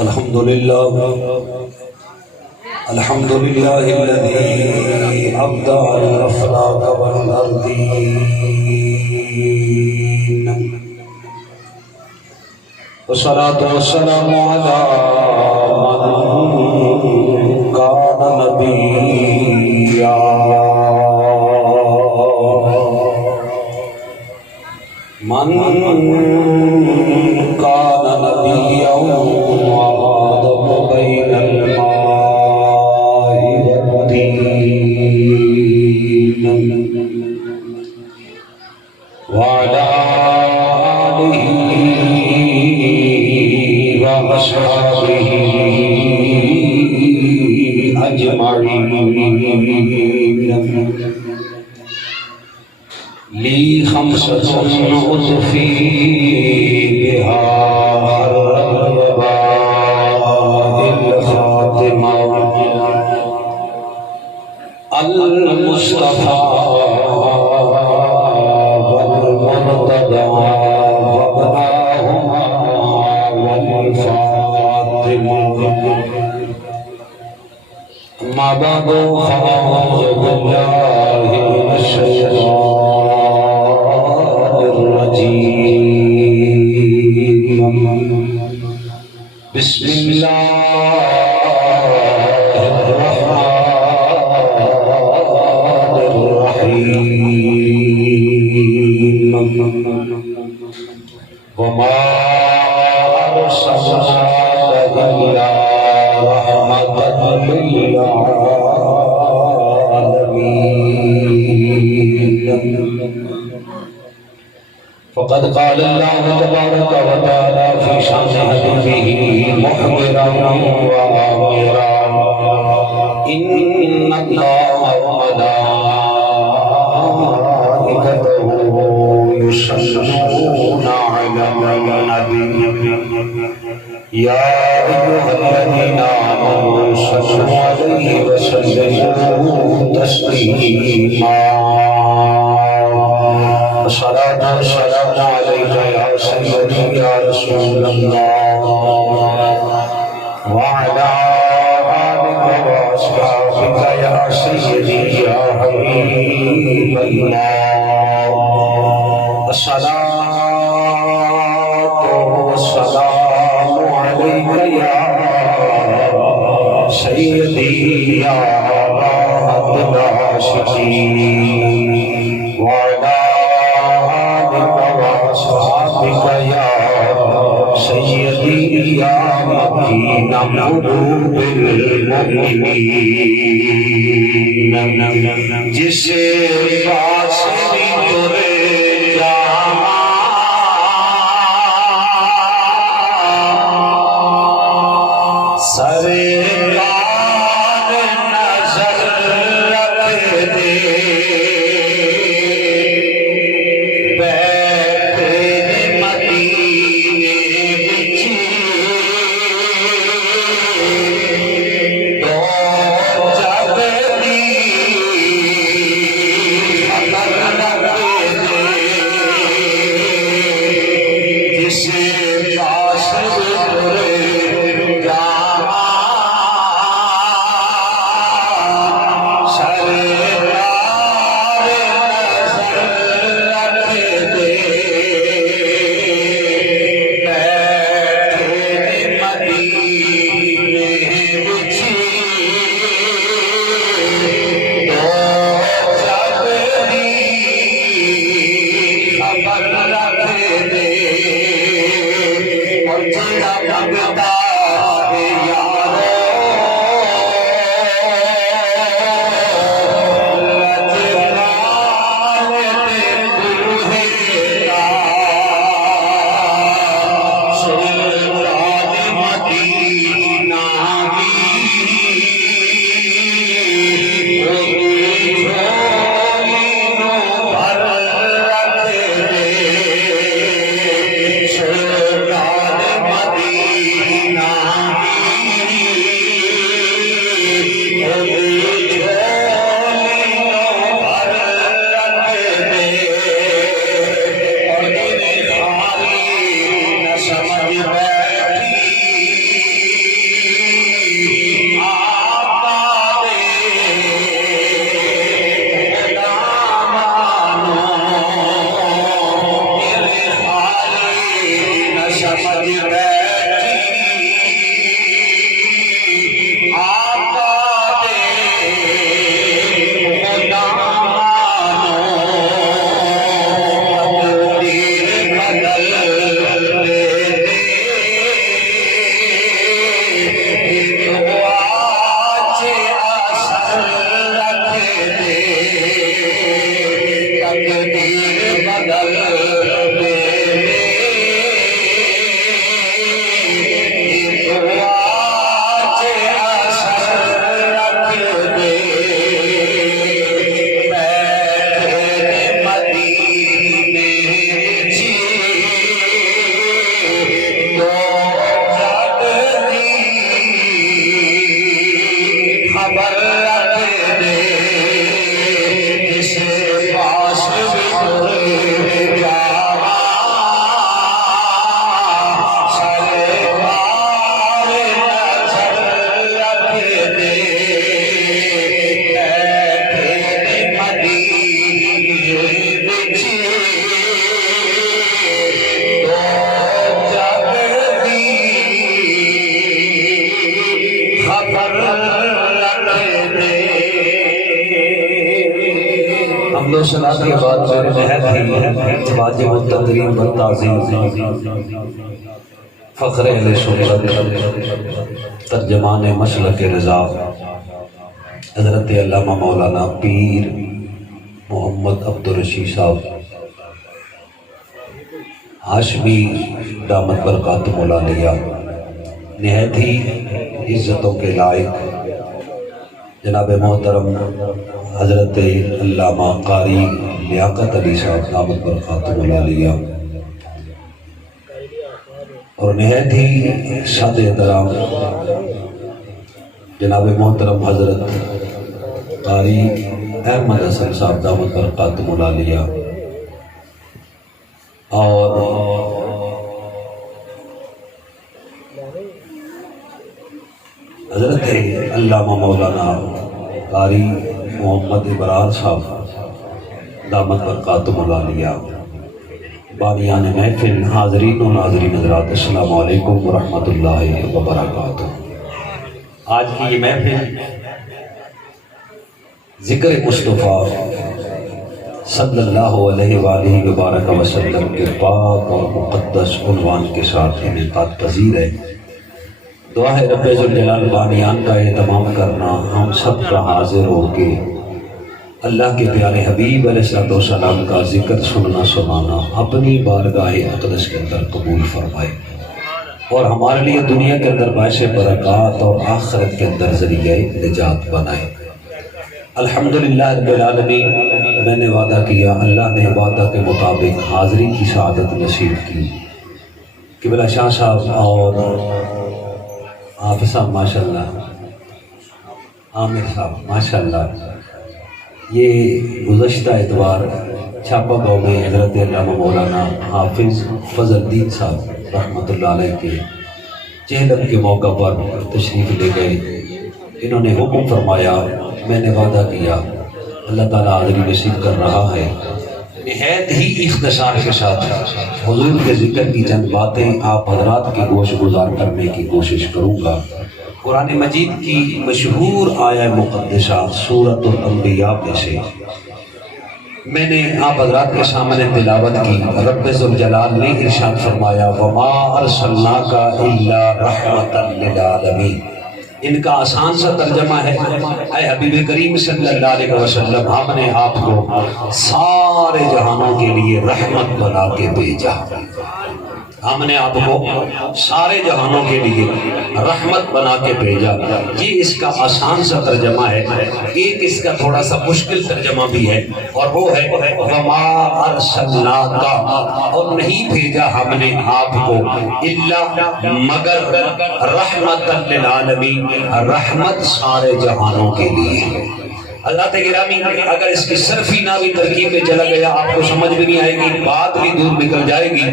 الحمد لله الذي أبدع الأفلاك والأرضين، والصلاة والسلام على من كان نبيا وآدم بين الماء والطين، وعلى آله وأصحابه أجمعين. لي خمسة أطفي بها الرباء الخاتمة، المصطفى والمرتضى وابناهما والفاطمة. أما بعد فأعوذ بالله من الشيطان الرجيم. بسم الله الرحمن الرحيم. وما أرسلناك إلا رحمة للعالمين. فقد قال الله تبارك وتعالى في شأن حبيبه مخبرا وآمرا: إن الله وملائكته يصلون على النبي يا أيها الذين آمنوا صلوا عليه وسلموا تسليما. الصلاة والسلام عليك يا سيدي يا رسول الله، وعلى آلك وأصحابك يا سيدي يا حبيب الله. الصلاة والسلام عليك يا سيدي يا راحة العاشقين، وعلى آلك وأصحابك يا سيدي يا مكين قلوب المؤمنين. جسے پاس بھی ترے جانا سرکار نظر رکھ دے، بیٹھے مدینے وچ تو جب دی خبر رکھ دے، جسے پاس ترے جانا سرکار نظر رکھ دے، بیٹھے مدینے وچ تو جب دی خبر رکھ دے، اور جڑا منگتا ہے یارو مدینہ سمجھ صلاۃ کے بعد میرے نہایت ہی واجب التقریم و تعظیم فخر اہل سنت ترجمان مسلک رضا حضرت علامہ مولانا پیر محمد عبدالرشید صاحب ہاشمی دامت برکاتہ العالیہ نہایت ہی عزتوں کے لائق جناب محترم حضرت علامہ قاری لیاقت علی صاحب دامت برکاتہ العالیہ اور نہایت ہی شاد احترام جناب محترم حضرت قاری احمد حسن صاحب دامت برکاتہ العالیہ اور حضرت علامہ مولانا قاری محمد ابرار صاحب دامت برکاتہ العالیہ بانیان محفل حاضرین و ناظرین حضرات السلام علیکم ورحمۃ اللہ وبرکاتہ۔ آج کی یہ محفل ذکر مصطفیٰ صلی اللہ علیہ وآلہ وبارک وسلم کے پاک اور مقدس عنوان کے ساتھ انعقاد پذیر ہے۔ دعا ہے رب ذوالجلال بانیان کا اہتمام کرنا ہم سب کا حاضر ہو کے اللہ کے پیارے حبیب علیہ السلام کا ذکر سننا سنانا اپنی بارگاہ اقدس کے اندر قبول فرمائے اور ہمارے لیے دنیا کے اندر باعث برکات اور آخرت کے اندر ذریعہ نجات بنائے۔ الحمدللہ رب العالمین، میں نے وعدہ کیا، اللہ نے وعدہ کے مطابق حاضری کی سعادت نصیب کی۔ قبلہ شاہ صاحب اور حافظ صاحب ماشاءاللہ، عامر صاحب ماشاءاللہ، یہ گزشتہ اتوار چھاپا گاؤں میں حضرت علامہ مولانا حافظ فضل الدین صاحب رحمۃ اللہ علیہ کے چہلم کے موقع پر تشریف لے گئے۔ انہوں نے حکم فرمایا، میں نے وعدہ کیا، اللہ تعالیٰ حاضری نصیب کر رہا ہے۔ نہایت ہی اختصار کے ساتھ حضور کے ذکر کی چند باتیں آپ حضرات کے گوش گزار کرنے کی کوشش کروں گا۔ قرآن مجید کی مشہور آیہ مقدسہ سورۃ الانبیاء میں سے میں نے آپ حضرات کے سامنے تلاوت کی۔ رب ذوالجلال نے ارشاد فرمایا، وَمَا أَرْسَلْنَاكَ إِلَّا رَحْمَةً لِلْعَالَمِينَ۔ ان کا آسان سا ترجمہ ہے، اے حبیب کریم صلی اللہ علیہ وسلم، ہم نے آپ کو سارے جہانوں کے لیے رحمت بنا کے بھیجا۔ ہم نے آپ کو سارے جہانوں کے لیے رحمت بنا کے بھیجا۔ یہ اس کا آسان سا ترجمہ ہے۔ ایک اس کا تھوڑا سا مشکل ترجمہ بھی ہے، اور وہ ہے وَمَا أَرْسَلْنَاكَ، اور نہیں بھیجا ہم نے آپ کو الا مگر رحمت للعالمین، رحمت سارے جہانوں کے لیے۔ حضرات گرامی، اگر اس کی صرفی ناوی ترکیب میں چلا گیا آپ کو سمجھ بھی نہیں آئے گی، بات بھی دور نکل جائے گی۔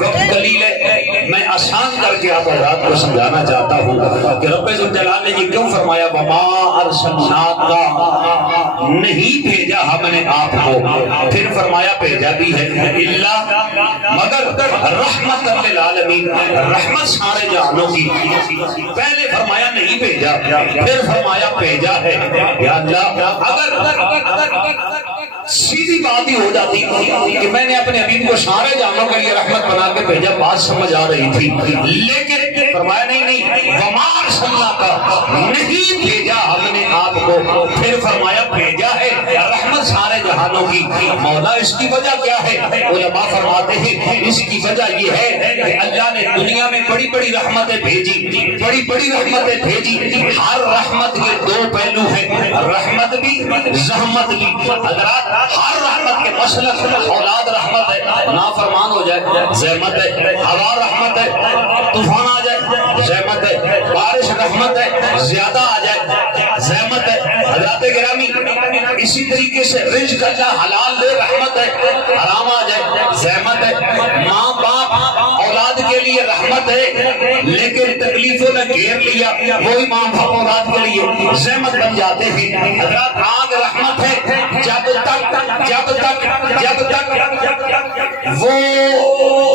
وقت قلیل ہے، میں آسان کر کے آپ حضرات کو سمجھانا چاہتا ہوں کہ رب ذوالجلال نے یہ کیوں فرمایا وما ارسلناک، نہیں بھیجا ہم نے آپ کو، پھر فرمایا بھیجا بھی ہے الا مگر رحمت للعالمین، رحمت سارے جہانوں کی۔ پہلے فرمایا نہیں بھیجا، پھر فرمایا بھیجا ہے۔ یا اللہ اگر سیدھی بات ہی ہو جاتی کہ میں نے اپنے حبیب کو سارے جہانوں کے لیے رحمت بنا کے بھیجا، بات سمجھ آ رہی تھی، لیکن فرمایا نہیں وما ارسلناک، نہیں بھیجا ہم نے آپ کو، پھر فرمایا بھیجا ہے رحمت سارے جہانوں کی۔ مولا اس کی وجہ کیا ہے؟ علماء فرماتے ہیں اس کی وجہ یہ ہے کہ اللہ نے دنیا میں بڑی بڑی رحمتیں بھیجی، بڑی بڑی رحمتیں بھیجی، ہر رحمت کے دو پہلو ہیں، رحمت بھی زحمت بھی۔ حضرات ہر رحمت کے مثلا اولاد رحمت ہے، نافرمان ہو جائے زحمت ہے، ہوا رحمت ہے، طوفان آ جائے زحمت ہے، بارش رحمت ہے، زیادہ آ جائے زحمت ہے۔ حضرات گرامی اسی طریقے سے رزق اللہ حلال دے رحمت ہے، حرام آ جائے زحمت ہے۔ ماں باپ اولاد کے لیے رحمت ہے، لیکن تکلیفوں نے گھیر لیا، وہی ماں باپ اولاد کے لیے زحمت بن جاتے ہیں۔ حضرات آگ رحمت ہے جب تک وہ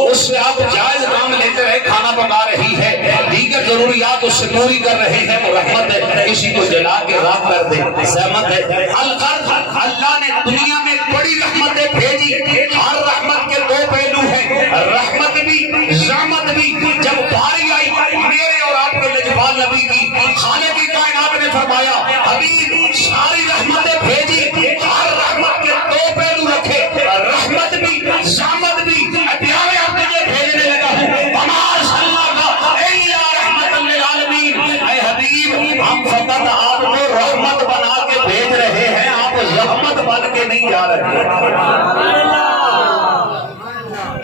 اس سے آپ جائز کام لیتے رہے، کھانا پکا رہی ہے، دیگر ضروریات اس سے پوری کر رہے ہیں، وہ رحمت ہے۔ کسی کو جلا کے راہ کر دے زحمت ہے۔ القرض، اللہ نے دنیا میں بڑی رحمتیں بھیجی، ہر رحمت کے دو پہلو ہیں، رحمت بھی زحمت بھی۔ جب باری آئی میرے اور آپ کے لجپال نبی کی، خالق کی کائنات نے فرمایا حبیب ساری رحمتیں بھیجی، ہر رحمت کے دو پہلو رکھے، رحمت بھی زحمت بھی۔ پیارے آپ تجھے بھیجنے لگا ہوں وما ارسلناک الا رحمت للعالمین۔ اے حبیب ہم فقط آپ کو رحمت بنا کے بھیج رہے ہیں، آپ زحمت بن کے نہیں جا رہے۔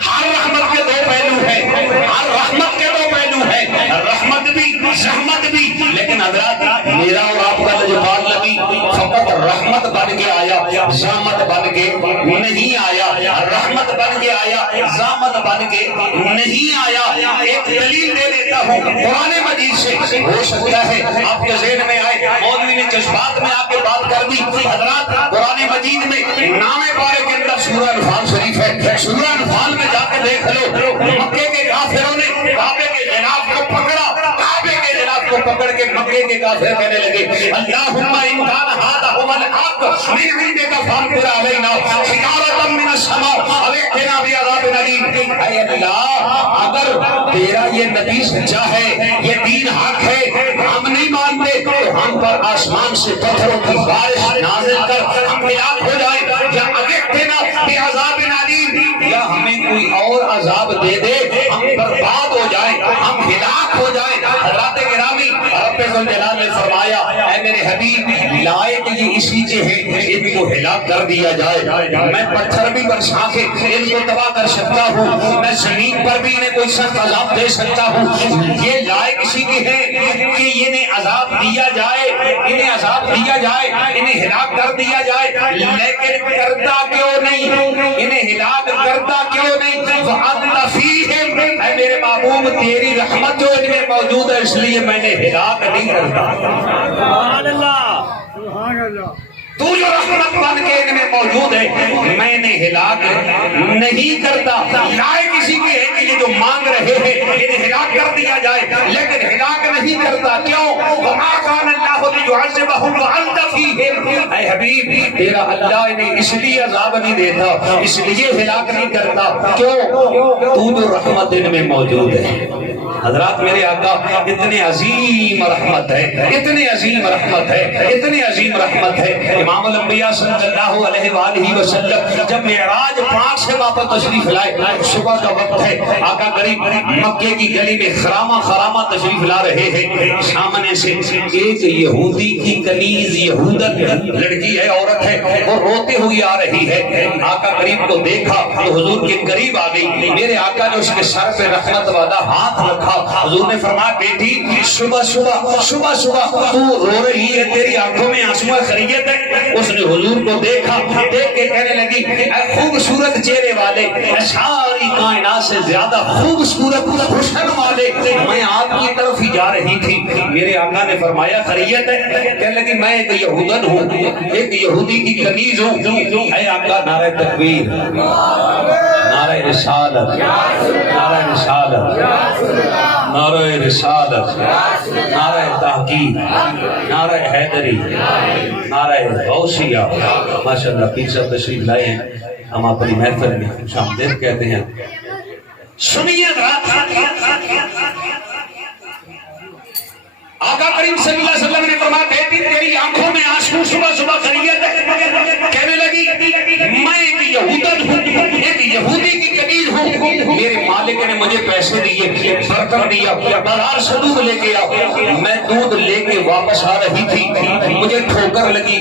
ہر رحمت کے دو پہلو ہیں، ہر رحمت کے دو پہلو ہیں، رحمت بھی زحمت بھی۔ لیکن حضرات میرا اور آپ کا لجپال نبی فقط رحمت بن کے آیا، زحمت بن کے نہیں آیا، رحمت بن کے آیا، زحمت بن کے نہیں آیا۔ ایک دلیل دے دیتا ہوں قرآن مجید سے، ہو سکتا ہے آپ کے ذہن میں آئے، مولوی نے جذبات میں آپ کے بات کر دی۔ حضرات قرآن مجید میں نام پارے کے اندر سورہ انفال شریف ہے، سورہ انفال میں جا کے دیکھ لو، مکے کے کافروں نے کعبے کے جناب کو پکڑا، کعبے کے جناب کو پکڑ کے مکے کے کافر کہنے لگے اللہم ان کان ھذا ھو الحق من عندک فامطر علینا حجارۃ من السماء او ائتنا بعذاب الیم۔ اے اللہ اگر تیرا یہ نبی سچا ہے، یہ دین حق ہے، ہم نہیں مانتے تو ہم پر آسمان سے پتھروں کی بارش نازل کر ہم ہلاک ہو جائیں، یا ائتنا بعذاب الیم، یا ہمیں کوئی اور عذاب دے دے، ہم برباد ہو جائیں، ہم ہلاک ہو جائیں۔ حضرات گرامی رب ذوالجلال نے فرمایا اے میرے حبیب لائق یہ اسی کے ہیں، ان کو ہلاک کر دیا جائے، میں پتھر بھی برسا کے ان کو تباہ کر سکتا ہوں، میں زمین پر بھی انہیں کوئی سخت عذاب دے سکتا ہوں، یہ لائق اسی کے ہیں کہ انہیں عذاب دیا جائے، انہیں عذاب دیا جائے، انہیں ہلاک کر دیا جائے، لیکن کرتا کیوں نہیں، انہیں ہلاک کرتا کیوں نہیں؟ وَأَنْتَ فِيهِمْ، اے میرے محبوب تیری رحمت جو ان میں موجود ہے اس لیے میں نے ہلاک نہیں کرتا۔ سبحان اللہ، سبحان اللہ، تو جو رحمت بن کے ان میں موجود ہے میں نے ہلاک نہیں کرتا۔ لائق اسی کے ہے کہ یہ جو مانگ رہے ہیں انہیں ہلاک کر دیا جائے، لیکن ہلاک نہیں کرتا، کیوں؟ وَمَا كَانَ اللَّهُ لِيُعَذِّبَهُمْ وَأَنْتَ فِيهِمْ، اے حبیب تیرا اللہ انہیں اس لیے عذاب نہیں دیتا، اس لیے ہلاک نہیں کرتا، کیوں؟ تو جو رحمت ان میں موجود ہے۔ حضرات میرے آقا اتنے عظیم رحمت ہے، اتنے عظیم رحمت ہے، اتنے عظیم رحمت ہے۔ امام الانبیاء صلی اللہ علیہ وآلہ وسلم جب معراج پاک سے واپس تشریف لائے، صبح کا وقت ہے، آقا قریب مکے کی گلی میں خرامہ خرامہ تشریف لا رہے ہیں، سامنے سے ایک یہودی کی کنیز یہودت لڑکی ہے، عورت ہے، وہ روتے ہوئی آ رہی ہے، آقا قریب کو دیکھا تو حضور کے قریب آ گئی، میرے آقا نے اس کے سر پہ رحمت والا ہاتھ رکھا، رکھا. حضور نے فرمایا بیٹی صبح صبح تو رو رہی ہے, تیری آنکھوں میں آنسو خیریت ہے؟ اس نے حضور کو دیکھا, دیکھ کے کہنے لگی اے خوبصورت چہرے والے, ساری کائنات سے زیادہ خوبصورت حسن والے, میں آپ کی طرف ہی جا رہی تھی. میرے آقا نے فرمایا خیریت ہے؟ کہنے لگی میں ایک یہودن ہوں, ایک یہودی کی کنیز ہوں. اے آقا نعرہ تکبیر, نعرہ رسالت, نعرہ رسالت, نعرہ رسالت, نعرہ تحقیق, نعرہ حیدری, نعرہ غوثیہ. ماشاءاللہ پیر صاحب تشریف لائے ہیں, ہم اپنی محفل میں خوش آمدید کہتے ہیں. سنیے آقا کریم صلی اللہ علیہ وسلم نے فرمایا بیٹی تیری آنکھوں میں آنسو صبح خیریت ہے؟ کہنے لگی میں ایک یہودن ہوں, ایک یہودی کی کنیز ہوں. میرے مالک نے مجھے پیسے دیے, برتن دیا, بازار سے دودھ لے کے آ. میں دودھ لے کے واپس آ رہی تھی, مجھے ٹھوکر لگی,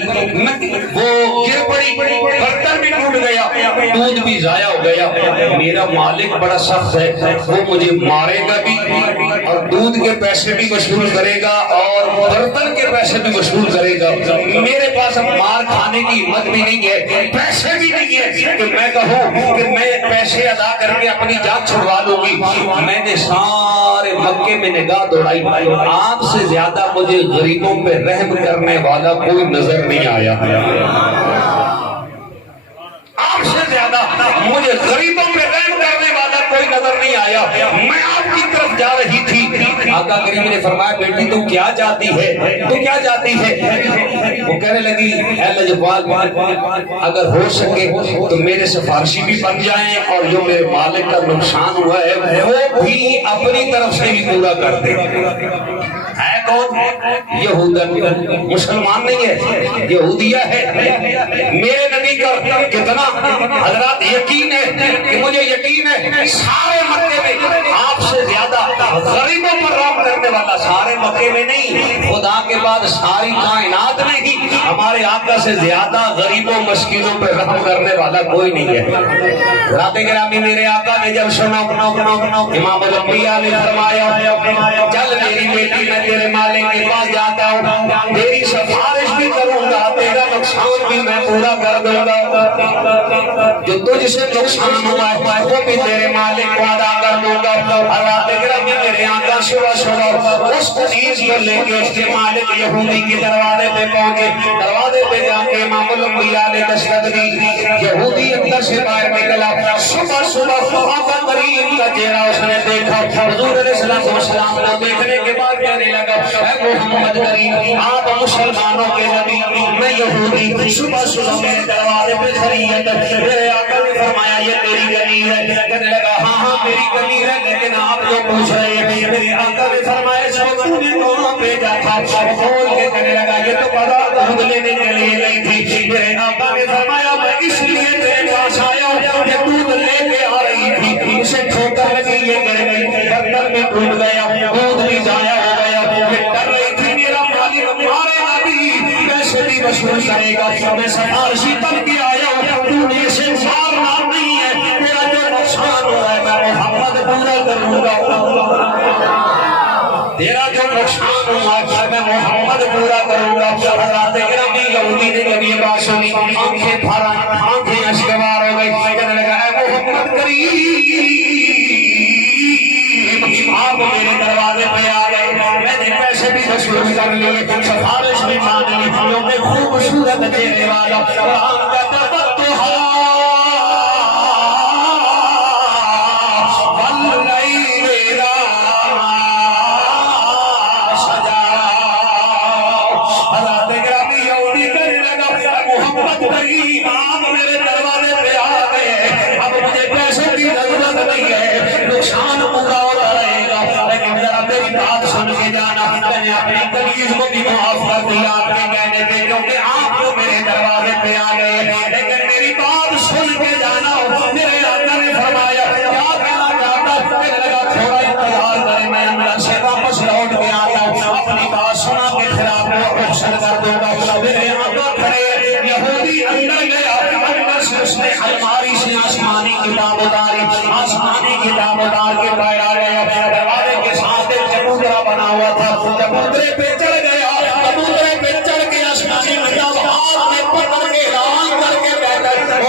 وہ گر پڑی, برتن بھی ٹوٹ گیا, دودھ بھی ضائع ہو گیا. میرا مالک بڑا سخت ہے, وہ مجھے مارے گا بھی اور دودھ کے پیسے بھی وصول کرے گا اور برتن کے پیسے بھی وصول کرے گا. میرے پاس اب مار کھانے کی ہمت بھی نہیں ہے, پیسے بھی نہیں ہے کہ میں کہوں کہ میں پیسے ادا کر کے اپنی جان چھڑوا لوں گی. میں نے سارے مکے میں نگاہ دوڑائی, آپ سے زیادہ مجھے غریبوں پہ رحم کرنے والا کوئی نظر نہیں آیا. آپ سے زیادہ مجھے غریبوں پہ رحم کرنے والا کوئی نظر نہیں آیا. میں آپ کی طرف جا رہی تھی. آقا کریم نے فرمایا بیٹی تو کیا چاہتی ہے, تو کیا چاہتی ہے؟ وہ کہنے لگی اے لجپال, اگر ہو سکے تو میرے سفارشی بھی بن جائیں اور جو میرے مالک کا نقصان ہوا ہے وہ بھی اپنی طرف سے ہی پورا کر دے. ہے کون؟ یہودن, مسلمان نہیں ہے, یہودیہ ہے. میرے نبی کا کتنا حضرات یقین ہے کہ مجھے یقین ہے سارے مکے میں آپ سے زیادہ غریبوں پر رحم کرنے والا سارے مکے میں نہیں, خدا کے بعد ساری کائنات میں ہی ہمارے آقا سے زیادہ غریبوں مسکینوں پہ رحم کرنے والا کوئی نہیں ہے. رات گرامی میرے آقا نے جب سنا, امام الانبیاء نے فرمایا چل میری بیٹی میں تیرے مالک کے پاس جاتا ہوں, تیری سفارش بھی کروں گا, تیرا نقصان بھی میں پورا کر دوں گا, جو تجھ سے نقصان ہوا ہے وہ بھی تیرے مالک کو ادا کر دوں گا. رات گرامی میرے آقا صبح اس چیز کو لے کے اس کے مالک یہودی کے دروازے پہ پہنچے. دروازے پہ جا کے امام الانبیاء نے دستک دی. یہودی اندر سے باہر نکلا. صبح آقا کریم کا چہرہ اس نے دیکھا. حضور علیہ السلام کو دیکھنے کے بعد کہنے لگا اے محمد کریم آپ مسلمانوں کے نبی, میں یہودی صبح میرے دروازے پہ کھڑی ہے. میرے آقا نے فرمایا یہ تیری کنیز ہے؟ کہنے لگا ہاں میری کنیز ہے, لیکن آپ جو پوچھ رہے ہیں. میرے آقا نے فرمایا اس کو تو نے کہاں بھیجا تھا؟ بول کے کہنے لگا یہ تو بازار دودھ لینے کے لیے نہیں تھی. میرے آقا نے فرمایا میں اس لیے تیرے پاس آیا ہوں کہ دودھ لے کے آ رہی تھی, اسے ٹھوکر لگی, یہ گر گئی, برتن بھی ٹوٹ گیا, دودھ بھی ضائع ہو گیا. یہ ڈر رہی تھی میرا مالک مارے گا بھی, پیسے بھی وصول کرے گا. میں سفارشی بن کے آیا ہوں, تو نے اسے مارنا نہیں ہے. میرا جو نقصان ہوا ہے میں محمد پورا کروں گا. تیرا جو نقصان ہوا ہے میں محمد پورا کروں گا. حضرات گرامی یہودی نے جب یہ بات سنی آنکھیں بھر آئیں, آنکھیں اشکبار ہو گئی. کہنے لگا اے محمد کریم آپ میرے دروازے پہ آ گئے, میں نے پیسے بھی وصول کر لیے, سفارش بھی مان لی, کیونکہ خوبصورت چہرے والا آسمانی کتاب اتار کے باہر آ گیا. دروازے کے کبوترے پہ چڑھ گیا، کبوترے پہ چڑھ کے آسمانی کتاب ہاتھ میں پکڑ کے اعلان کر کے بیٹھا،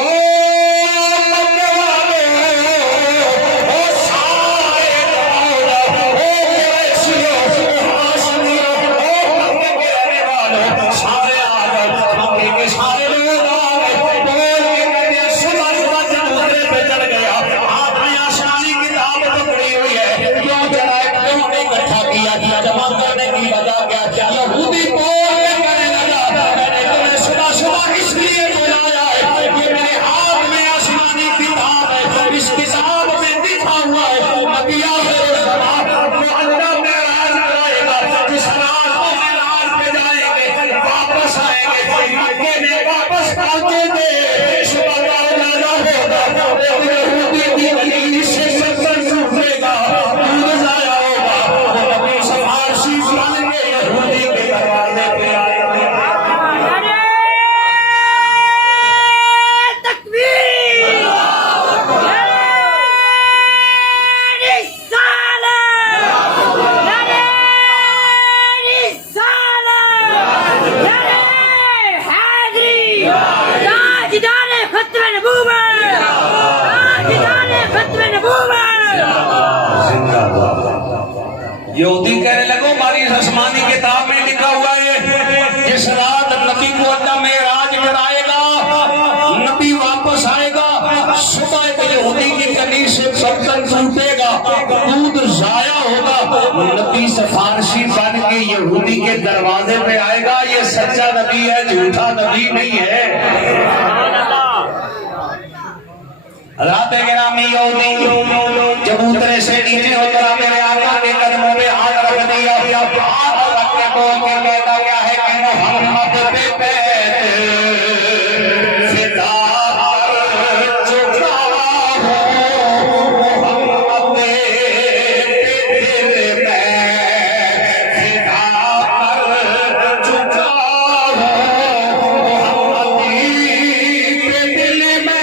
یہودی کہنے لگو ہماری آسمانی کتاب میں لکھا ہوا ہے جس رات نبی کو اللہ معراج کرائے گا، نبی واپس آئے گا، صبح ایک یہودی کی کلی سے برتن ٹوٹے گا، دودھ ضائع ہوگا، نبی سفارشی بن کے یہودی کے دروازے پہ آئے گا، یہ سچا نبی ہے، جھوٹا نبی نہیں ہے۔ رات گرامی یہودی چبوترے سے نیچے اترا، میرے آقا کے قدموں میں ہاتھ رکھ دیا، ہاتھ رکھ کے بول کے کہتا کیا ہے کہ محمد پہ پیر فدا کر چکا ہوں، محمد پہ دل میں فدا کر چکا ہوں، محمد پہ دل میں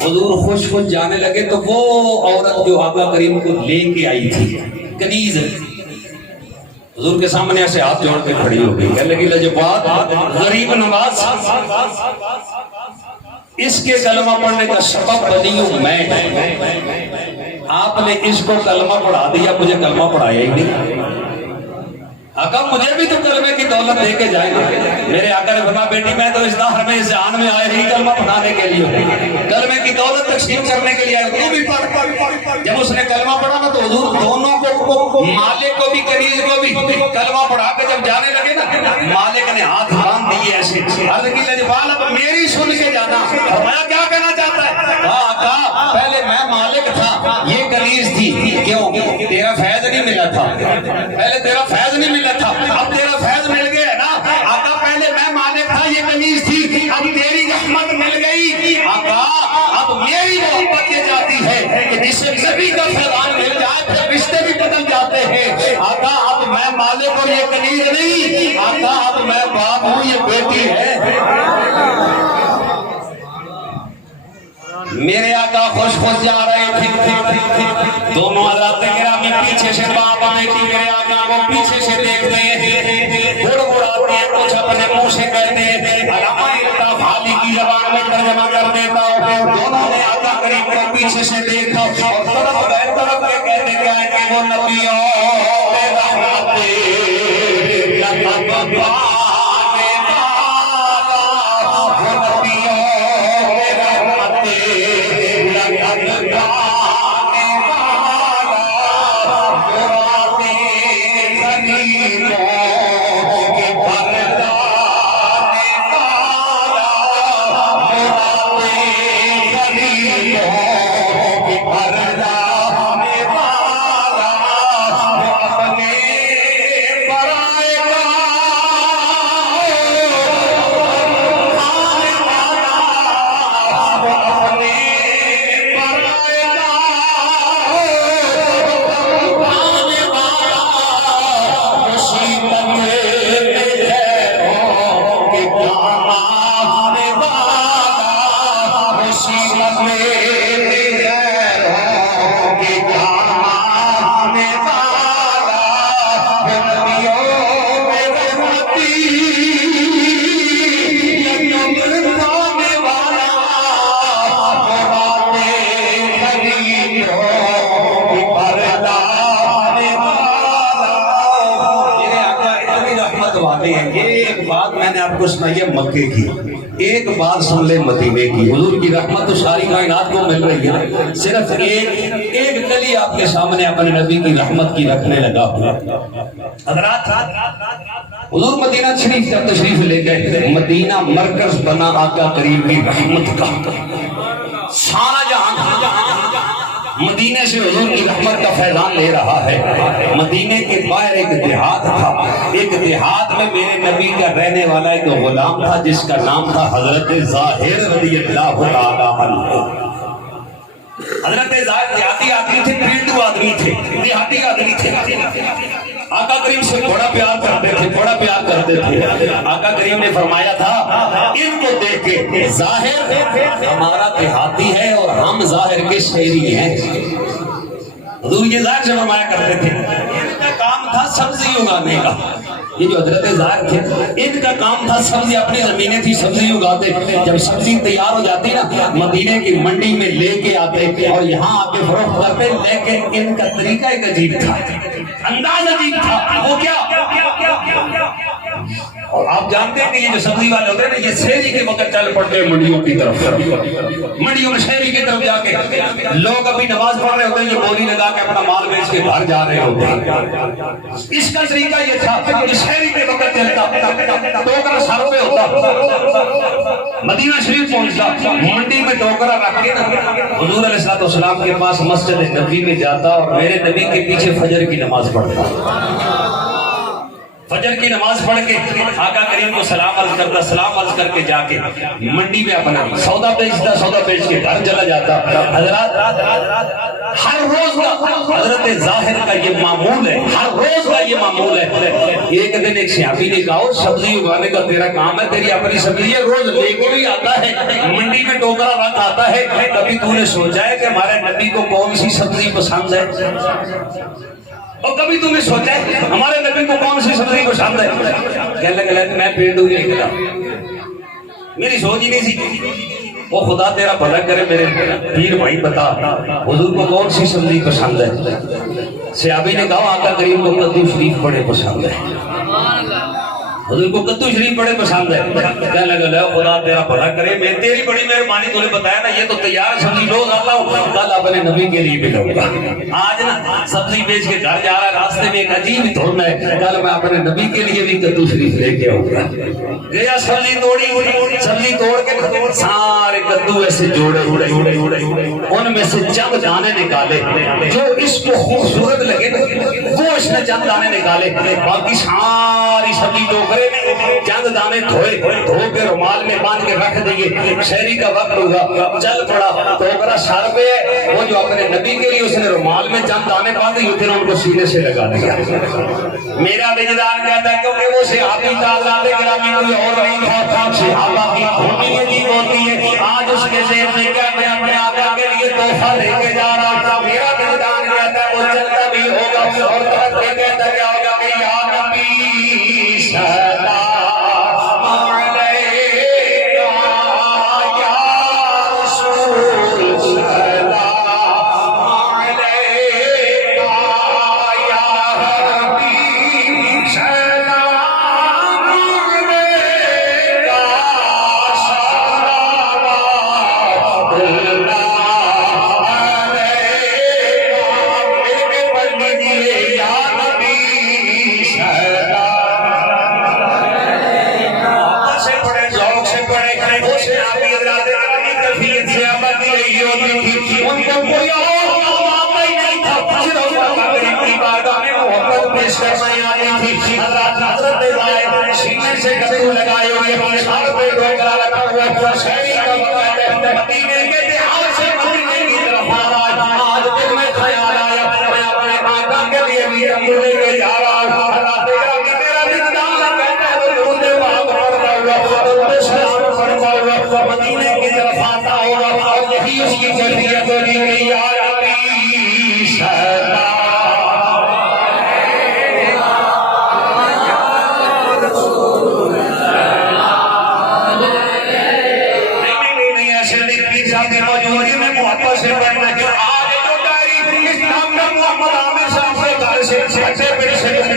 حضور خوش خوش جانے لگے تو وہ عورت جو آقا کریم کو لے کے آئی تھی کنیز حضور کے سامنے ایسے ہاتھ جوڑ کے کھڑی ہو گئی، کہنے لگی لجپات غریب نواز، اس کے کلمہ پڑھنے کا سبب بنی ہوں میں، آپ نے اس کو کلمہ پڑھا دیا، مجھے کلمہ پڑھایا ہی نہیں۔ آقا مجھے بھی تو کلمے کی دولت دے کے جائیں گے۔ میرے آقا نے فرمایا بیٹی میں تو اس دہر میں اس جہان میں آئے ہی کلمہ پڑھانے کے لیے، کلمے کی دولت تقسیم کرنے کے لیے آئے، تو بھی پڑھ۔ جب اس نے کلمہ پڑھا نا تو حضور دونوں کو، مالک کو بھی کنیز کو بھی کلمہ پڑھا کے جب جانے لگے نا، مالک نے ہاتھ باندھ دیے ایسے، عرض کی لجپال اب میری سن کے جانا۔ فرمایا کیا کہنا چاہتا ہے؟ آقا پہلے میں مالک تھا، یہ کنیز تھی، کیوں؟ تیرا فیض نہیں ملا تھا، پہلے تیرا فیض نہیں ملا تھا، اب تیرا فیض مل گیا نا۔ آقا پہلے میں مالک تھا، یہ کنیز تھی، اب تیری رحمت مل گئی۔ آقا اب میری محبت یہ جاتی ہے کہ جسے نبی کا فیضان مل جائے پھر رشتے بھی بدل جاتے ہیں۔ آقا اب میں مالک اور یہ کنیز نہیں، آقا اب میں باپ ہوں، یہ بیٹی ہے۔ میرے آقا خوش خوش جا رہے تھے، دونوں حضرات گرامی پیچھے سے باپ آئے تھی، میرے آقا کو پیچھے سے دیکھتے ہیں، گڑگڑاتے ہیں، کچھ اپنے منہ سے کہتے ہیں، علامہ الطاف حالی کی زبان میں ترجمہ کر دیتا ہوں۔ دونوں نے آقا کریم کو پیچھے سے دیکھا اور طرف گئے، طرف کے کہتے کیا ہے کہ وہ نبیوں فرماتے ہیں کہ ایک بات میں نے آپ کو سنائی ہے مکے کی، ایک بات سن لے مدینے کی. حضور کی رحمت تو ساری کائنات کو مل رہی ہے، صرف ایک کلی آپ کے سامنے اپنے نبی کی رحمت کی رکھنے لگا. حضرات حضور مدینہ شریف جب تشریف لے گئے، مدینہ مرکز بنا آقا کریم کی رحمت کا. سارا جہاں مدینے سے حضور کی رحمت کا فیضان لے رہا ہے. مدینے کے باہر ایک دیہات تھا، ایک دیہات میں میرے نبی کا رہنے والا ایک غلام تھا جس کا نام تھا حضرت ظاہر رضی اللہ تعالیٰ عنہ. حضرت ظاہر دیہاتی آدمی تھے، پینڈو آدمی تھے، دیہاتی آدمی تھے. آقا کریم سے بڑا پیار کرتے تھے، بڑا پیار کرتے تھے. آقا کریم نے فرمایا تھا ان کو دیکھ کے ظاہر ہمارا دیہاتی ہے اور ہم ظاہر کے شہری ہیں. حضور یہ ظاہر سے فرمایا کرتے تھے. ان کا کام تھا سبزی اگانے کا. یہ جو حضرت ظاہر تھے ان کا کام تھا سبزی، اپنی زمینیں تھی سبزی اگاتے. جب سبزی تیار ہو جاتی نا مدینے کی منڈی میں لے کے آتے اور یہاں آ کے فروخت کرتے. لیکن ان کا طریقہ ایک عجیب تھا، انداز عجیب تھا. وہ کیا؟ اور آپ جانتے ہیں کہ یہ جو سبزی والے ہوتے ہیں نا یہ شہری کے وقت چل پڑتے ہیں منڈیوں کی طرف. منڈیوں میں شہری کی طرف جا کے لوگ ابھی نماز پڑھ رہے ہوتے ہیں، یہ بوری لگا کے اپنا مال بیچ کے گھر جا رہے ہوتے ہیں. اس کا طریقہ یہ تھا کہ شہری کے وقت چلتا ٹوکرا سر پہ ہوتا، مدینہ شریف پہنچتا، منڈی میں ٹوکرا رکھ کے حضور علیہ السلام کے پاس مسجد نبی میں جاتا اور میرے نبی کے پیچھے فجر کی نماز پڑھتا. فجر کی نماز پڑھ کے آقا کریم کو سلام عرض کرتا، سلام عرض کر کے جا کے منڈی میں اپنا سودا بیچتا، سودا بیچ کے گھر چلا جاتا. حضرات ہر روز کا حضرت ظاہر کا یہ معمول ہے، ہر روز کا یہ معمول ہے. ایک دن ایک صحابی نے کہا سبزی اگانے کا تیرا کام ہے، تیری اپنی سبزی ہے، روز لے کے بھی آتا ہے، منڈی میں ٹوکرا رکھ آتا ہے. کبھی تو نے سوچا ہے کہ ہمارے نبی کو کون سی سبزی پسند ہے؟ اور کبھی تم نے سوچا ہے ہمارے نبی کو کون سی سبزی پسند ہے؟ کہنے لگا میں پیڑ ہوئی نکلا، میری سوچ ہی نہیں سی. وہ خدا تیرا بھلا کرے میرے پیر بھائی بتا حضور کو کون سی سبزی پسند ہے؟ صحابی نے کہا آقا کریم کو کدو شریف بڑے پسند ہے. حضور کو کدو شریف بڑے پسند ہے. کہنے لگا خدا تیرا بھلا کرے، میں تیری بڑی مہربانی، تو نے بتایا نا یہ تو تیار سبزی روز آتا ہوں، کل اپنے نبی کے لیے بھی لاؤں گا. آج نا سبزی بیچ کے گھر جا رہا، راستے میں ایک عجیب دھن ہے، کل میں اپنے نبی کے لیے بھی کدو شریف لے کے آؤں گا. گیا سبزی توڑی، سبزی توڑ کے سارے کدو ایسے جوڑے، ان میں سے چند دانے نکالے جو اس کو خوبصورت لگے وہ اس نے چند دانے نکالے. باقی ساری سبزی ٹوکرے میں چند دانے دھوئے، دھو کے رومال میں باندھ کے رکھ دیے. شہری کا وقت ہوگا، چل پڑا، ٹوکرا سر پہ ہے، وہ جو اپنے نبی کے لیے اس نے رومال میں چند دانے باندھے پھر ان کو سینے سے لگا دیا. میرا وجدان کہتا ہے کیونکہ وہ صحابی کا اللہ گرامی کوئی اور نہیں تھا، صحابہ کی بھومی عجیب ہوتی ہے. آج اس کے ذہن میں کیا میں اپنے آقا کے لیے تحفہ لے کے جا رہا تھا. میرا وجدان کہتا ہے وہ چلتا بھی ہوگا اور طرف یہ کہتا کیا ہوگا کہ یا نبی سلام لگائے ہوئے سر پہ ٹوکرا رکھا ہوا شہری کا وقت ہے. مدینے کے دیہات سے مدینے کی طرف آ رہا. آج دل میں خیال آیا میں اپنے آقا کے لیے بھی اپنے لے کے جا رہا ہوں. اللہ تیرا کہ میرا وجدان کہتا ہے وہ درود پاک پڑھتا ہوا، درود سلام پڑھتا ہوا مدینے کی طرف آتا ہوگا اور یہی اس کی کیفیت ہوگی کہ یا نبی سلام. سے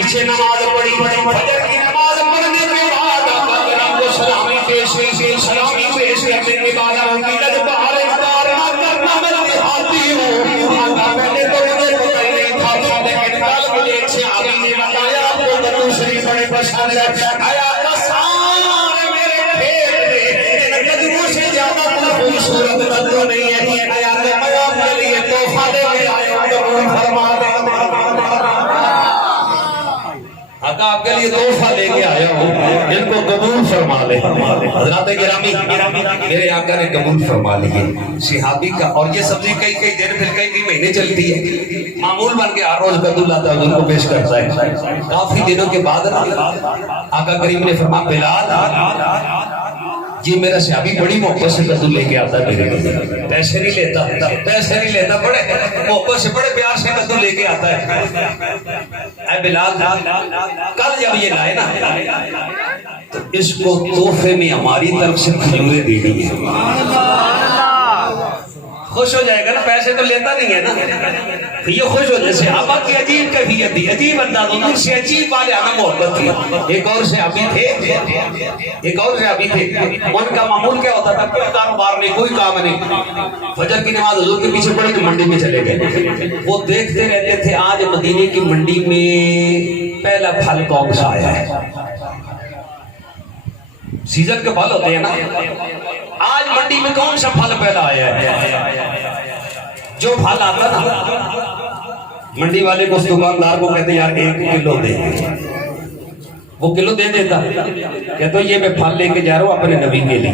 پیچھے نماز پڑھی فجر کی نماز پڑھنے کے بعد آپ کو سلامی پیش کرنے کے بعد ہوگی لجبار اختیار نہ کرنا میں دیہاتی ہوں آقا پہلے تو مجھے پتہ ہی نہیں تھا لیکن کل مجھے ایک صحابی نے بتایا آپ کو درود شریف بڑے پسند ہے آیا کا سارے میرے پھیر میں درود سے زیادہ کوئی خوبصورت درود نہیں ہے آیا میں آپ کے لیے تحفہ دے کے آیا ہوں قبول فرما دے آقا آپ کے لیے تحفہ لے کے آیا ہوں ان کو قبول فرما لے حضرات گرامی میرے آقا نے قبول فرما لیے صحابی کا اور یہ سبزی کئی دن پھر کئی مہینے چلتی ہے معمول بن کے ہر روز کدو لاتا ہے ان کو پیش کرتا ہے کافی دنوں کے بعد آقا کریم نے فرمایا بلال یہ میرا صحابی بڑی محبت سے کدو لے کے آتا ہے میرے لیے پیسے نہیں لیتا بڑے محبت سے بڑے پیار سے کدو لے کے آتا ہے اے بلال کل جب یہ لائے نا تو اس کو تحفے میں ہماری طرف سے کھجوریں دے دی ہیں خوش ہو جائے گا نا پیسے تو لیتا نہیں ہے نا یہ خوش ہو جائے صحابہ کی عجیب کیفیت تھی عجیب انداز ان سے عجیب والے ہمیں محبت تھی ایک اور صحابی تھے ان کا معمول کیا ہوتا تھا کوئی کاروبار نہیں کوئی کام نہیں فجر کی نماز حضور کے پیچھے پڑھی تو منڈی میں چلے گئے وہ دیکھتے رہتے تھے آج مدینے کی منڈی میں پہلا پھل کون سا آیا ہے سیزن کے پھل ہوتے ہیں نا آج منڈی میں کون سا پھل پہلا آیا ہے جو پھل آتا نا منڈی والے کو اس دکاندار کو کہتے یار 1 کلو دے وہ کلو دے دیتا کہتا یہ میں پھل لے کے جا رہا ہوں اپنے نبی کے لیے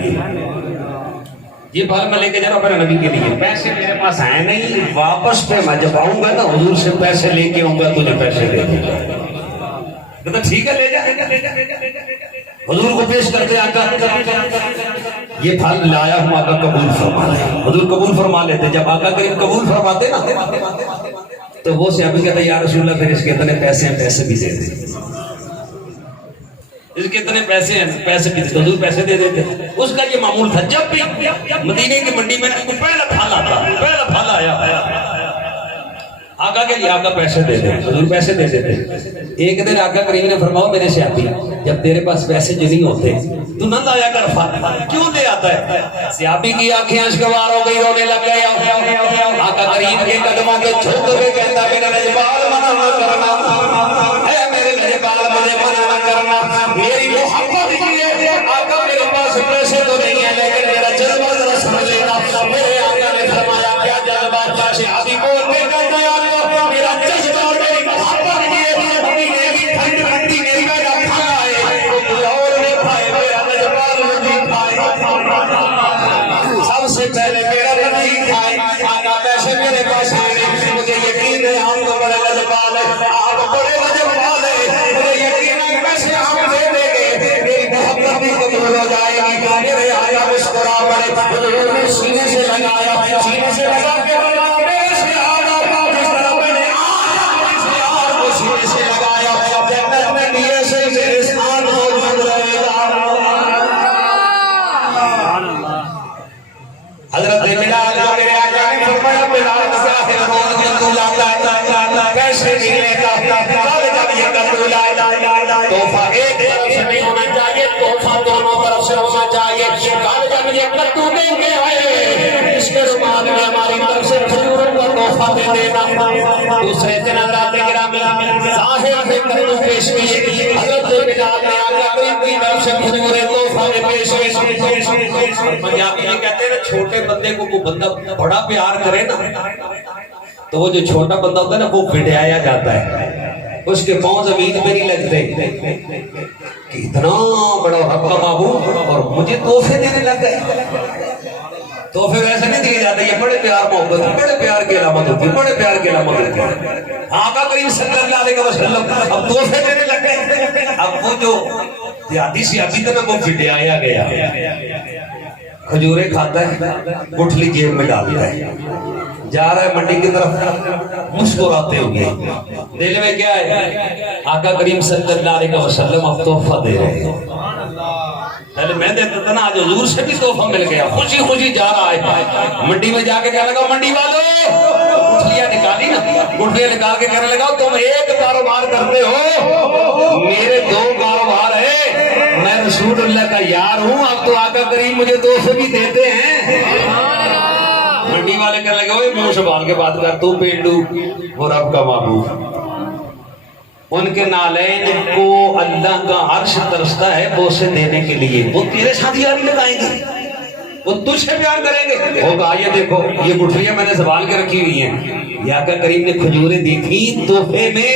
یہ پھل میں لے کے جا رہا ہوں اپنے نبی کے لیے پیسے میرے پاس آئے نہیں واپس پہ میں جب آؤں گا نا حضور سے پیسے لے کے آؤں گا تجھے پیسے دے دوں گا کہتا ٹھیک ہے لے جا حضور کو پیش کرتے آقا یہ پھل لایا ہوں آقا قبول فرما لے حضور قبول فرما لیتے جب آقا کریم قبول فرماتے نا تو وہ صحابی کہتا یا رسول اللہ پھر اس کے اتنے پیسے ہیں پیسے بھی دے دیں اس کے اتنے پیسے ہیں پیسے بھی دے حضور پیسے دے دیتے اس کا یہ معمول تھا جب بھی مدینے کی منڈی میں پہلا پھل آتا پہلا پھل آیا آقا کے لیے آقا پیسے دے دے حضور پیسے دے دیتے ایک دن آقا کریم نے فرمایا میرے صحابی جب تیرے پاس پیسے جو نہیں ہوتے تو نہ لایا کر پھل کیوں دے آتا ہے صحابی کی آنکھیں اشکبار ہو گئی رونے لگ گیا آقا کریم کے قدموں کے جھک کے کہتا میرا نجبال منع نہ کرنا اے میرے نجبال مجھے منع نہ کرنا میری محبت کی ہے آقا میرے پاس پیسے تو نہیں ہے لیکن میرا جذبہ ذرا سمجھ لینا میرے آقا نے فرمایا کیا جذبہ صحابی کو حضور نے سینے سے لگایا، سینے سے لگا کے میرے شعار جس طرح میں نے آج شعار کو سینے سے لگایا، جنت میں دیے سے میرے ساتھ موجود رہے گا۔ حضرت بلال میرے آقا نے فرمایا بلال کیا ہے روز میں تو لاتا ہے کیسے نہیں لیتا، جب یہ کر لایا تحفہ ایک طرف سے نہیں ہونا چاہیے، تحفہ دونوں طرف سے ہونا چاہیے۔ جب یہ کدو دیں گے آئے اس کے بعد میں ہماری طرف سے کھجوروں کا تحفہ دے دینا۔ دوسرے دن حضرات گرامی ظاہر میں کدو پیش کی، حضرت بلال نے آقا کریم کی طرف سے کھجوریں تحفہ میں پیش کی۔ پنجابی میں کہتے ہیں چھوٹے بندے کو کوئی بندہ بڑا پیار کرے نا تو وہ جو چھوٹا بندہ ہوتا ہے نا وہ بڑھایا جاتا ہے، اس کے پاؤں زمین پہ نہیں لگتے کہ اتنا بڑا رب کا محبوب اور مجھے تحفے دینے لگ گئے۔ تحفے ویسے نہیں دیے جاتے، یہ بڑے پیار محبت، بڑے پیار کی علامت ہوتی ہے، بڑے پیار کی علامت ہوتی ہے۔ آقا کریم صلی اللہ علیہ وسلم اب تحفے دینے لگ گئے۔ اب وہ جو دیہاتی سیاسی تھا نا وہ بڑھایا گیا، کھجوریں کھاتا ہے، گٹھلی جیب میں ڈالتا ہے، جا رہا ہے منڈی کی طرف مسکراتے ہوئے، دل میں کیا ہے آقا کریم صلی اللہ علیہ وسلم اب تحفہ دے رہے ہیں۔ پہلے میں دیتا تھا نا، آج حضور سے بھی تحفہ مل گیا، خوشی خوشی جا رہا ہے منڈی میں، جا کے کہنے لگا منڈی والوں گٹھلیاں نکالی نا، گٹھلیاں نکال کے کہنے لگا تم ایک کاروبار کرتے ہو، میرے دو کاروبار ہے، میں رسول اللہ کا یار ہوں، اب تو آقا کریم مجھے تحفے بھی دیتے ہیں۔ منڈی والے کہنے لگے اوے منہ سنبھال کے بات کر، تو پینڈو وہ رب کا محبوب، ان کے نالین کو اللہ کا عرش ترستا ہے بوسے دینے کے لیے، وہ تیرے ساتھ یاری لگائیں گے، وہ تجھ سے پیار کریں گے۔ وہ کہا یہ دیکھو یہ گٹھلیاں میں نے سنبھال کے رکھی ہوئی ہیں، یہ آقا کریم نے کھجوریں دی تھی تحفے میں۔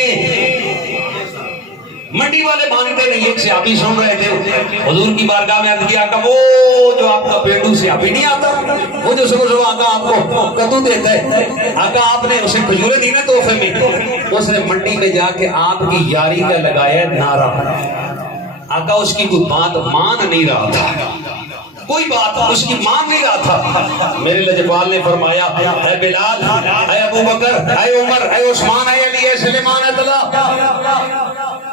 منڈی والے مانتے نہیں، ایک صحابی سن رہے تھے حضور کی بارگاہ میں عرض کیا کہ وہ جو آپ کا پینڈو صحابی نہیں آتا، وہ جو صبح صبح آقا آپ کو کدو دیتا ہے، آقا آپ نے اسے کھجوریں دی نا تحفے میں، اس نے منڈی میں جا کے آپ کی یاری کا لگایا نعرہ، آقا اس کی کوئی بات مان نہیں رہا تھا، کوئی بات اس کی مان نہیں رہا تھا۔ میرے لجپال نے فرمایا اے بلال، اے ابو بکر، اے عمر، اے عثمان، اے علی، اے سلیمان، اے طلحہ،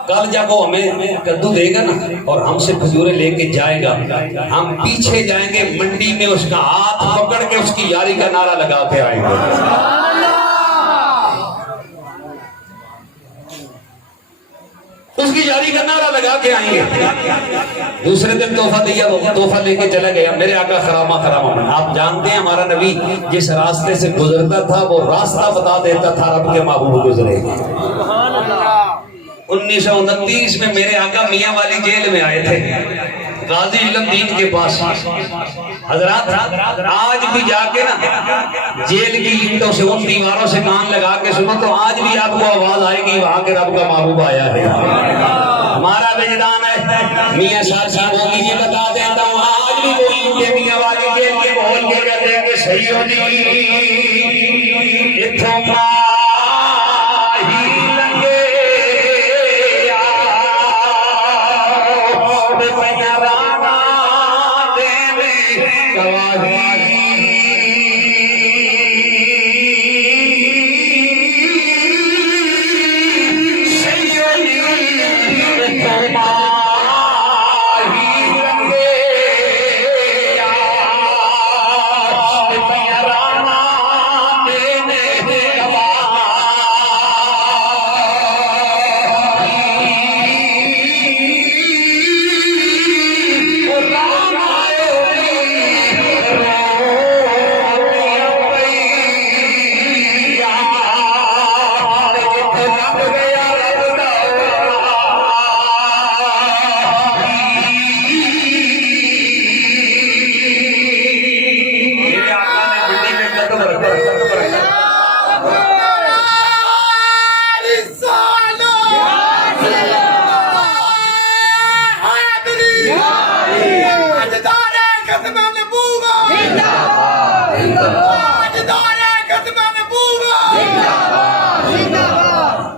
کل جب وہ ہمیں کدو دے گا نا اور ہم سے کھجوریں لے کے جائے گا، ہم پیچھے جائیں گے منڈی میں، اس کا ہاتھ پکڑ کے اس کی یاری کا نعرہ لگا کے آئیں گے۔ اس کی یاری کا نعرہ لگا کے آئیں گے۔ دوسرے دن تحفہ دیا، وہ تحفہ لے کے چلا گیا، میرے آقا خرامہ خرامہ، آپ جانتے ہیں ہمارا نبی جس راستے سے گزرتا تھا وہ راستہ بتا دیتا تھا رب کے محبوب گزرے گا۔ 1929 میں میرے آقا میاں والی جیل میں آئے تھے، غازی علم دین کے پاس۔ حضرات آج بھی جا کے نا جیل کی اینٹوں سے ان دیواروں سے کان لگا کے سنو تو آج بھی آپ کو آواز آئے گی وہاں کے رب کا محبوب آیا ہے۔ ہمارا وجدان ہے، میاں شاہ ہوگی یہ بتا دیتا ہوں، آج بھی وہ اینٹیں میاں والی جیل کے بول کے کہتے ہیں کہ صحیح ہو جی اتھوں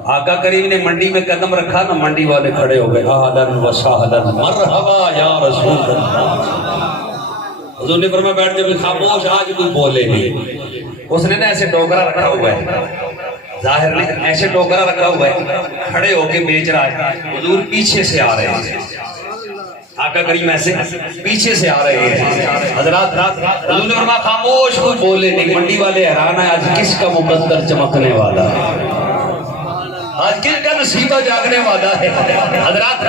آقا کریم نے منڈی میں قدم رکھا نا، منڈی والے کھڑے ہو گئے، اہلاً و سہلاً مرحبا یا رسول اللہ۔ حضور نے فرمایا بیٹھ جا خاموش آج کوئی بولے نہیں. اس نے نا ایسے ٹوکرا رکھا ہوا ہے, ظاہر نہیں ایسے ٹوکرا رکھا ہوا ہے, کھڑے ہو کے بیچ رہا ہے. حضور پیچھے سے آ رہے ہیں, آقا کریم ایسے پیچھے سے آ رہے ہیں. حضرات حضور نے فرمایا خاموش کوئی بولے نہیں. منڈی والے حیران ہیں آج کس کا مقدر چمکنے والا ہے, آج کس کا نصیبہ جاگنے والا ہے. حضرات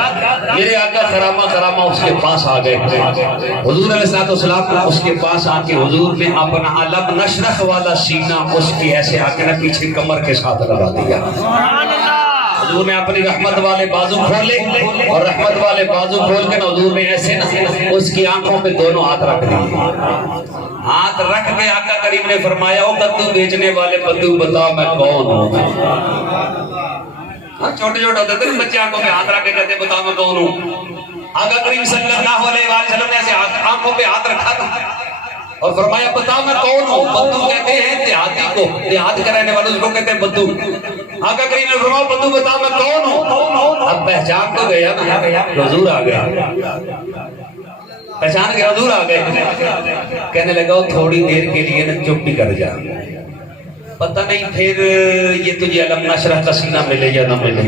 میرے آقا خرامہ اس کے پاس آ گئے. حضور علیہ السلام اس کے پاس آ کے حضور نے اپنا علم نشرح والا سینہ اس کی ایسے آ کے نہ پیچھے کمر کے ساتھ لگا دیا. حضور نے اپنی رحمت والے بازو کھولے اور رحمت والے بازو کھول کے نا حضور نے ایسے نا اس کی آنکھوں پہ دونوں ہاتھ رکھ دیے. ہاتھ رکھ کے آقا کریم نے فرمایا او کدو بیچنے والے بدو بتا میں کون ہوں. چھوٹے چھوٹے ہوتے تھے بچے آنکھوں پہ ہاتھ رکھ کے کہتے بتا میں کون ہوں. آقا کریم صلی اللہ علیہ وسلم نے ایسے آنکھوں پہ ہاتھ رکھا تھا اور فرمایا بتا میں کون ہوں. بدو کہتے ہیں دیہاتی کو, دیہات کا رہنے والے اس کو کہتے ہیں بدو. آقا کریم نے فرمایا بدو بتا میں کون ہوں. اب پہچان تو گیا نا, حضور آ گیا, پہچان گیا حضور آ گئے. کہنے لگا تھوڑی دیر کے لیے نا چپ بھی کر جا, پتہ نہیں پھر یہ تجھے علم نشرح کا سینہ ملے یا نہ ملے,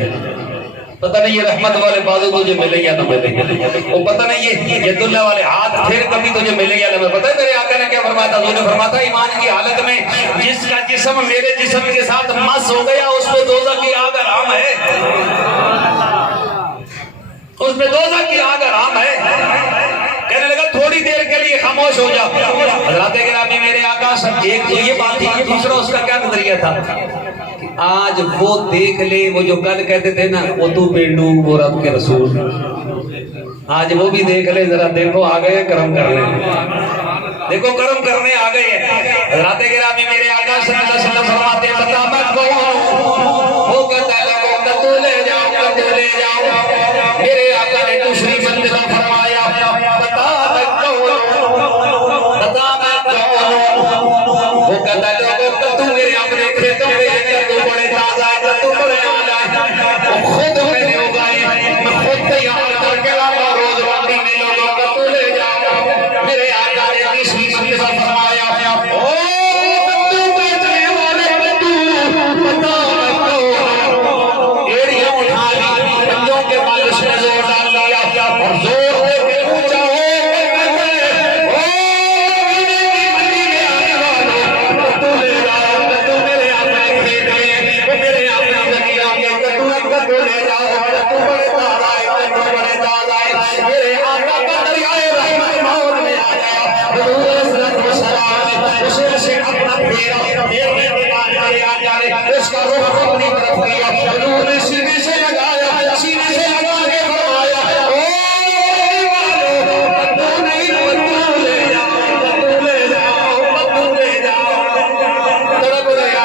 پتہ نہیں یہ رحمت والے بازو تجھے ملے یا نہ ملے, وہ پتہ نہیں یہ ید اللہ والے ہاتھ پھر کبھی تجھے ملے یا نہ ملے. پتہ ہے میرے آقا نے کیا فرمایا تھا؟ حضور نے فرمایا تھا ایمان کی حالت میں جس کا جسم میرے جسم کے ساتھ مس ہو گیا اس پہ دوزخ کی آگ حرام ہے, اس پہ دوزخ کی آگ حرام ہے. کہنے لگا تھوڑی دیر کے لیے خاموش ہو جا. حضرات گرامی میرے آقا سب ایک یہ بات تھی, دوسرا اس کا کیا نظریہ تھا؟ آج وہ دیکھ لے وہ جو کل کہتے تھے نا وہ تو پینڈو وہ رب کے رسول, آج وہ بھی دیکھ لے ذرا, دیکھو آ گئے کرم کرنے, دیکھو کرم کرنے آ گئے. حضرات گرامی میرے آقا صلی اللہ علیہ وسلم فرماتے ہیں بتا میں کون ہوں. کہتا ہے تو لے جاؤ, تو لے جاؤ. میرے آقا نے دوسری منزلہ فرمایا بتا میں کون ہوں, بتا میں کون ہوں. وہ کہتا ہے تو میرے اپنے کھیتوں میں تو بڑے تازہ ہے, تو بڑے آجائے, وہ خود میں نے اگائے, میں خود تیار کر کے لاؤں روز منڈی میں لوگوں کا, تو لے جاؤ. میرے آقا نے تیسری منزلہ فرمایا او تو بیچنے والے تو بتا میں کون ہوں. ایڑیاں اٹھا لی, پنجوں کے مالش میں زور ڈال دیا اور زور دے کے اونچا ہو اس کا روح اپنی طرف کیا. حضور نے سینے سے لگایا, سینے سے لگا کے فرمایا او بدو نہیں, بدو لے جاؤ, بدو لے جاؤ, بدو لے جاؤ. تڑپ گیا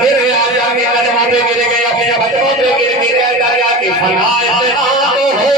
میرے آقا کے قدموں پہ گر گیا, اپنے قدموں پہ گر کے کہتا گیا کہ فنا اتنا تو ہو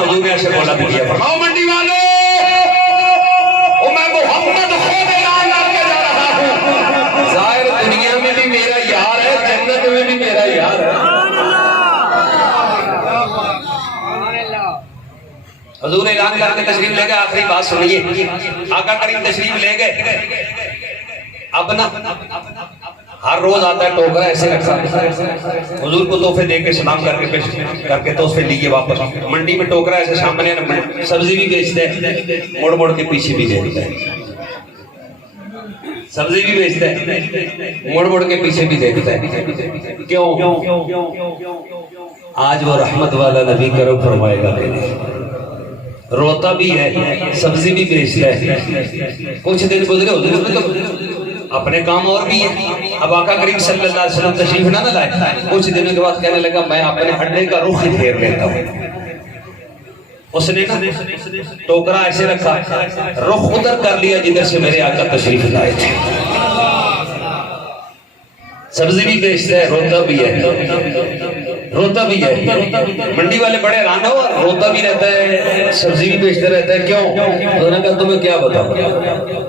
حضور نے ایسے بولا دیا فرماؤ منڈی والے میں محمد خود اعلان کر کے جا رہا ہوں, ظاہر دنیا میں بھی میرا یار ہے, جنت میں بھی میرا یار ہے. حضور اعلان کر کے تشریف لے گئے. آخری بات سنیے, آقا کریم تشریف لے گئے. اب نا ہر روز آتا ہے ٹوکرا ایسے رکھا, حضور کو تحفے دے کے سلام کر کے پیش کر کے تحفے لیے واپس. منڈی میں ٹوکرا ایسے سامنے, سبزی بھی بیچتے ہیں, مڑ مڑ کے پیچھے بھی دیکھتے ہیں, سبزی بھی بیچتے ہیں, مڑ مڑ کے پیچھے بھی دیکھتے ہیں. کیوں؟ آج وہ رحمت والا نبی کرم فرمائے گا میرے، روتا بھی ہے، سبزی بھی بیچتا ہے، کچھ دن گزرے مطلب اپنے کام اور بھی ہے۔ اب آقا کریم صلی اللہ علیہ وسلم تشریف نہ لائے، کچھ دنوں کے بعد کہنے لگا میں اپنے اڈے کا رخ ہی پھیر لیتا ہوں۔ اس نے نا ٹوکرا ایسے رکھا، رخ ادھر کر لیا جدھر سے میرے آقا تشریف لائے تھے۔ سبزی بھی بیچتا ہے، روتا بھی ہے، روتا بھی ہے۔ منڈی والے بڑے حیران ہو، روتا بھی رہتا ہے، سبزی بھی بیچتا رہتا ہے، کیوں؟ انہوں نے کہا تمہیں کیا بتاؤں،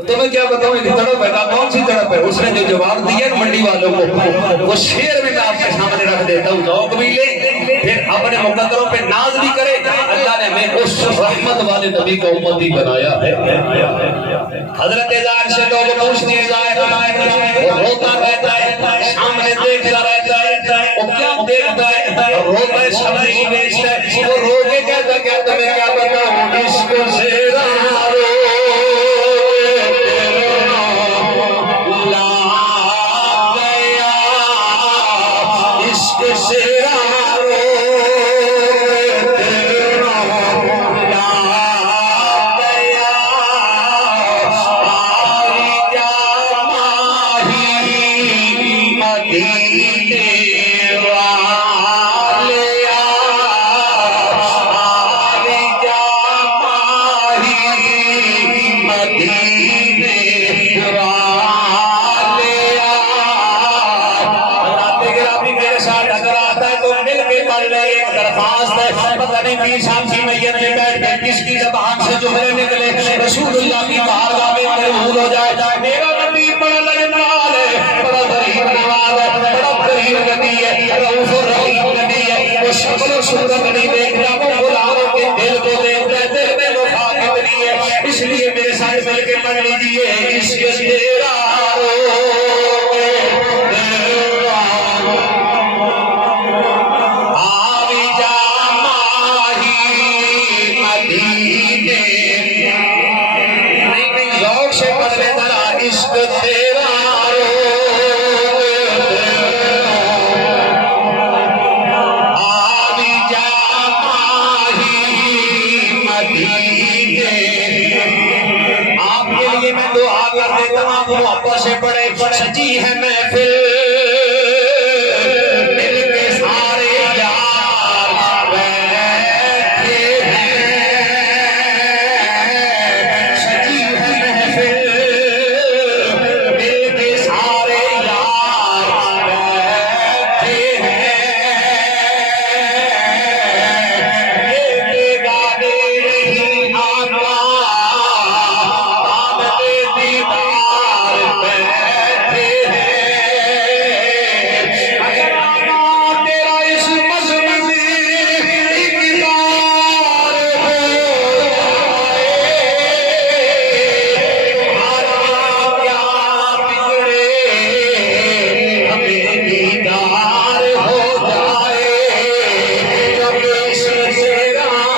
تمہیں کیا بتاؤں، ایک تڑپ ہے، کون سی تڑپ ہے؟ اس نے جو جواب دیا منڈی والوں کو، وہ شعر میں میں آپ کے سامنے رکھ دیتا ہوں، ذوق بھی لے، پھر اپنے مقدروں پہ ناز بھی کرے۔ اللہ نے ہمیں اس رحمت والے نبی کو امتی بنایا ہے۔ حضرت زائر سے لوگ پوچھتے ہیں، زائر وہ روتا رہتا ہے، سامنے دیکھتا رہتا ہے، وہ کیا دیکھتا ہے؟ روتا ہے، سبزی بیچتا ہے، وہ رو کے کہتا ہے تمہیں کیا بتاؤں، عشق سے رو لا گیا، عشق سے رسول اللہ کی بارگاہ میں قبول ہو جائے۔ میرا نبی بڑا لجپال ہے، بڑا غریب نواز ہے، بڑا غریب نبی ہے، رؤوف الرحیم نبی ہے۔ وہ شکل و صورت نہیں دیکھتا، وہ غلاموں کے دل کو دیکھتا ہے، دل میں مخاطب نہیں ہے۔ اس لیے میرے ساتھ مل کے پڑھ لیجیے، عشق تیرا سے بڑے سجی ہے محفل، دل کے سارے یار بیٹھے ہیں، سجی ہے محفل، دل کے سارے یار بیٹھے ہیں، یہ گانے نہیں آنا آمد دیدار بیٹھے ہیں۔ اگر آنا تیرا اس مذہب میں اقرار ہو تمہارا کیا بگڑے، ہمیں دیدار ہو جائے، جب عشق سے رارو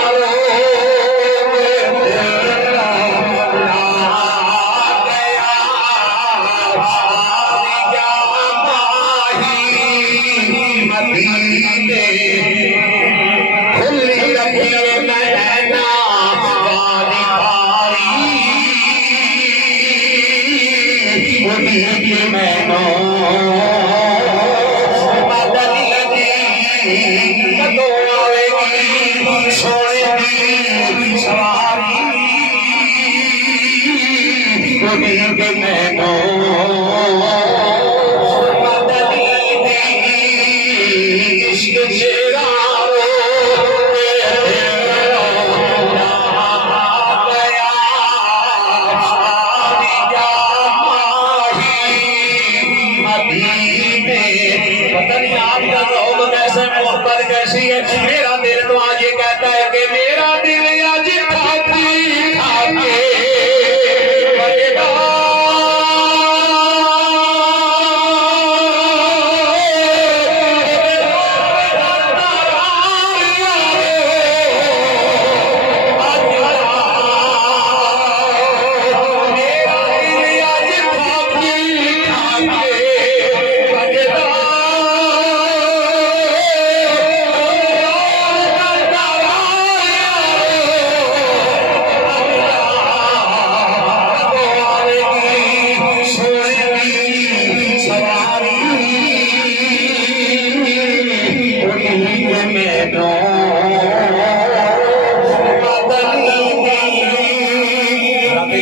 میرا دل تو آج یہ کہتا ہے کہ میرا دل آج کھاتی کھاتے بجے گا،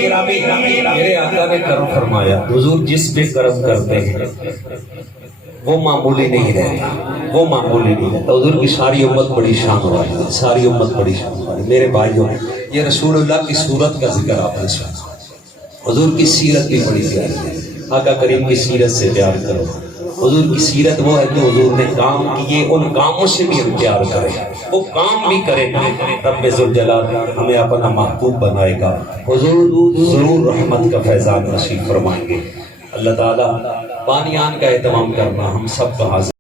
میرے آقا نے کرم فرمایا حضور جس پہ کرم کرتے ہیں وہ معمولی نہیں رہتا، وہ معمولی نہیں رہتا. حضور کی ساری امت بڑی شان والی ہے، ساری امت بڑی شان والی. میرے بھائیوں، یہ رسول اللہ کی صورت کا ذکر آپ نے سنا. حضور کی سیرت بھی بڑی پیاری ہے. آقا کریم کی سیرت سے پیار کرو. حضور کی سیرت وہ ہے جو حضور نے کام کیے، ان کاموں سے بھی ہم پیار کریں، وہ کام بھی کریں. رب ذوالجلال ہمیں اپنا محبوب بنائے گا. حضور ضرور رحمت کا فیضان نصیب فرمائیں گے. اللہ تعالیٰ بانیان کا اہتمام کرنا ہم سب کا حاضر